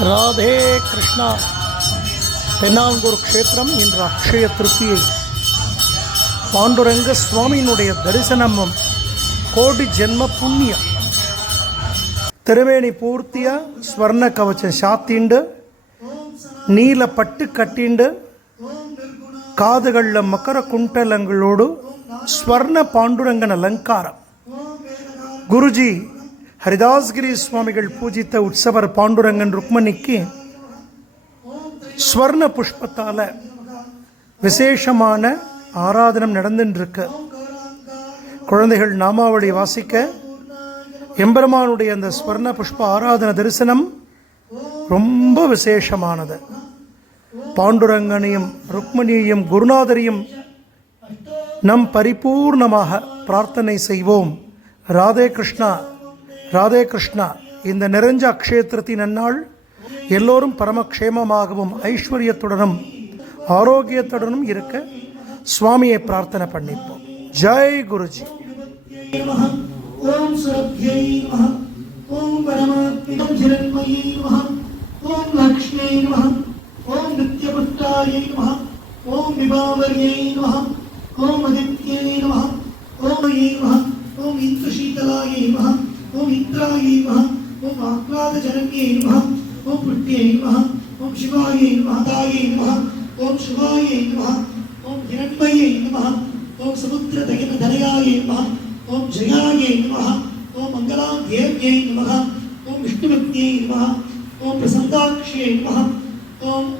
ராதே கிருஷ்ணா. தென்னாங்கூர் க்ஷேத்திரம் இன்று அக்ஷய திருப்தியை பாண்டுரங்க சுவாமியினுடைய தரிசனமும் கோடி ஜென்ம புண்ணியம் திருவேணி பூர்த்தியா ஸ்வர்ண கவச்சம் சாத்திண்டு நீல பட்டு கட்டிண்டு காதுகளில் மகர குண்டலங்களோடு ஸ்வர்ண பாண்டுரங்கன் அலங்காரம் குருஜி ஹரிதாஸ்கிரி சுவாமிகள் பூஜித்த உற்சவர் பாண்டுரங்கன் ருக்மணிக்கு ஸ்வர்ண புஷ்பத்தால் விசேஷமான ஆராதனம் நடந்துட்டுருக்கு குழந்தைகள் நாமாவளி வாசிக்க எம்பெருமானுடைய அந்த ஸ்வர்ண புஷ்ப ஆராதன தரிசனம் ரொம்ப விசேஷமானது. பாண்டுரங்கனையும் ருக்மணியையும் குருநாதரையும் நம் பரிபூர்ணமாக பிரார்த்தனை செய்வோம். ராதே கிருஷ்ணா. ராதே கிருஷ்ணா இந்த நிறைஞ்ச அக்ஷயத்திரத்தின் நன்னாள் எல்லோரும் பரமக்ஷேமமாகவும் ஐஸ்வர்யத்துடனும் ஆரோக்கியத்துடனும் இருக்க சுவாமியை பிரார்த்தனை பண்ணிப்போம். ஜெய் குருஜி. ஓம் சுரப்யை ஓம் பரமாத்மிகம் ஜிரண்மயை ஓம் லக்ஷ்மியை ஓம் நித்யபுட்டாயை ஓம் விபாவரியை ஓம் அதித்யை ஓம் ஓம் இந்துஷீதலாயை ஓம் இந்திராயை மகம் ஓம் ஆக்லாத ஜனங்கியை மகம் ஓம் புட்டியை மகம் ஓம் சிவாயை மாதாயை மகம் ஓம் சிவாயை மகம் ஓம் இரண்மையை மகம் ஓம் சமுத்திர தகின தரையாயை மகம் ஓம் ஜயாயை மகம் ஓம் மங்களாம் தேவியை மகம் ஓம் விஷ்ணுபக்தியை மகம் ஓம் பிரசந்தாட்சியை மகம் ஓம்